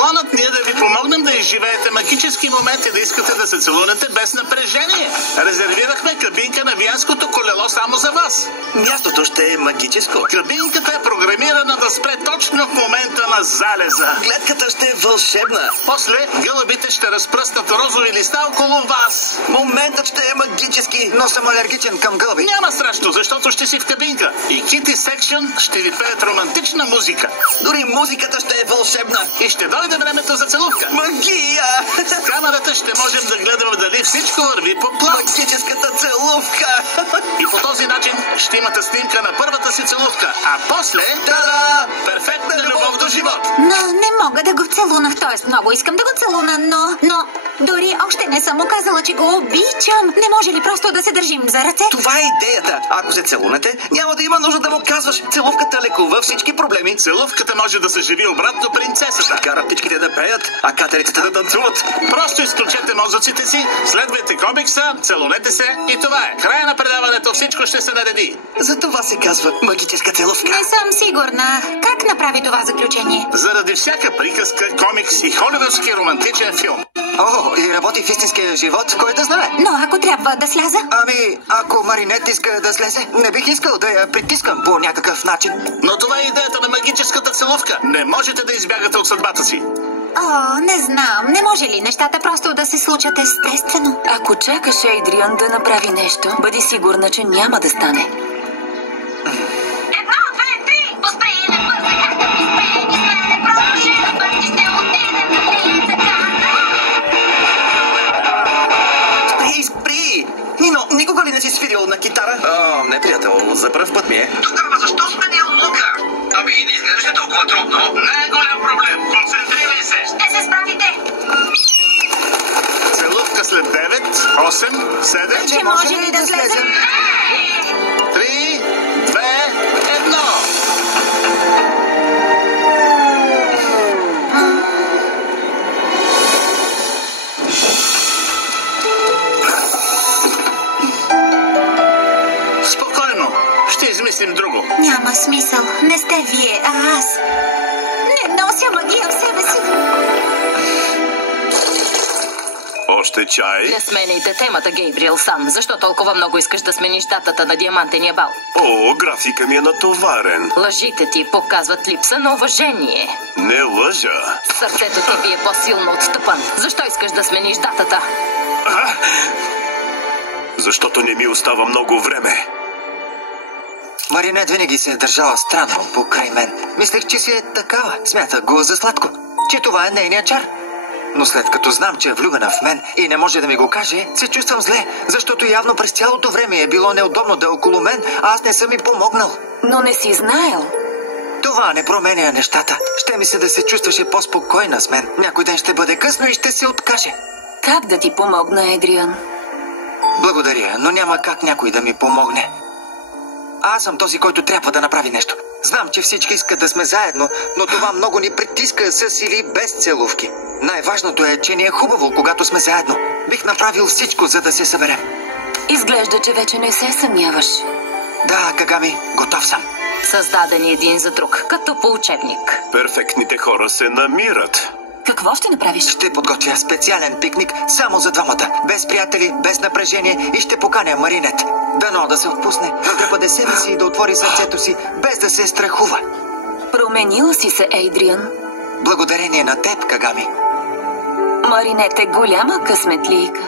Планът ни е да ви помогнем да изживеете магически моменти, да искате да се целунете без напрежение. Резервирахме кабинка на Виенското колело само за вас. Мястото ще е магическо. Кабинката е програмирана да спре точно в момента на залеза. Гледката ще е вълшебна. После гълъбите ще разпръснат розови листа около вас. Моментът ще е магически, но съм алергичен към гълъби. Няма страшно, защото ще си в кабинка. И Kitty Section ще ви пеят романтична музика. Дори музиката ще е вълшебна. И ще дойде времето за целувка. Магия! С камерата ще можем да гледаме дали всичко върви по план. Магическата целувка! И по този начин ще имате снимка на първата си целувка. А после... Та-да! Перфектна любов до живот! Но не мога да го целунах, т.е. много искам да го целуна, но дори още не съм му казала, че го обичам. Не може ли просто да се държим за ръце? Това е идеята. Ако се целунете, няма да има нужда да му казваш. Целувката лекува всички проблеми. Целувката може да се живи обратно принцесата. Кара птичките да пеят, а катериците да танцуват. Просто изключете мозъците си, следвайте комикса, целунете се и това е. Края на предаването всичко ще се нареди. За това се казва магическа целувка. Не съм сигурна. Как направи това заключение? Заради всяка приказка, комикс и холивудски романтичен филм. О, и работи в истинския живот, кой да знае. Но ако трябва да сляза? Ами, ако Маринет иска да слезе, не бих искал да я притискам по някакъв начин. Но това е идеята на магическата целувка. Не можете да избягате от съдбата си. О, не знам. Не може ли нещата просто да се случат естествено? Ако чакаш Ейдриан да направи нещо, бъди сигурна, че няма да стане. Нино, никога ли не си свирил на китара? Не, приятел, за пръв път ми е. Тогава защо сменил лука? Ами, не изглежда толкова трудно. Не е голям проблем. Концентрирай се. Ще се справите. Целувка след 9, 8, 7... Че може ли да слезем? 3, 2, 1... Измислим друго. Няма смисъл. Не сте вие, а аз. Не нося магия в себе си. Още чай? Не сменяйте темата, Гейбриел Сан. Защо толкова много искаш да смениш датата на диамантения бал? О, графика ми е натоварен. Лъжите ти показват липса на уважение. Не лъжа. Сърцето ти ви е по-силно от стъпан. Защо искаш да смениш датата? Защото не ми остава много време. Маринет винаги се е държала странно покрай мен. Мислех, че си е такава. Смята го за сладко. Че това е нейният чар. Но след като знам, че е влюбена в мен и не може да ми го каже, се чувствам зле, защото явно през цялото време е било неудобно да е около мен, а аз не съм ми помогнал. Но не си знаел. Това не променя нещата. Ще ми се да се чувстваше по-спокойна с мен. Някой ден ще бъде късно и ще се откаже. Как да ти помогна, Ейдриан? Благодаря, но няма как някой да ми помогне. Аз съм този, който трябва да направи нещо. Знам, че всички искат да сме заедно, но това много ни притиска с или без целувки. Най-важното е, че ни е хубаво, когато сме заедно. Бих направил всичко, за да се съберем. Изглежда, че вече не се съмняваш. Да, Кагами, готов съм. Създадени един за друг, като по учебник. Перфектните хора се намират. Какво ще направиш? Ще подготвя специален пикник само за двамата. Без приятели, без напрежение и ще поканя Маринет. Дано да се отпусне, да бъде себе си и да отвори сърцето си, без да се страхува. Променил си се, Ейдриан. Благодарение на теб, Кагами. Маринет е голяма късметлийка.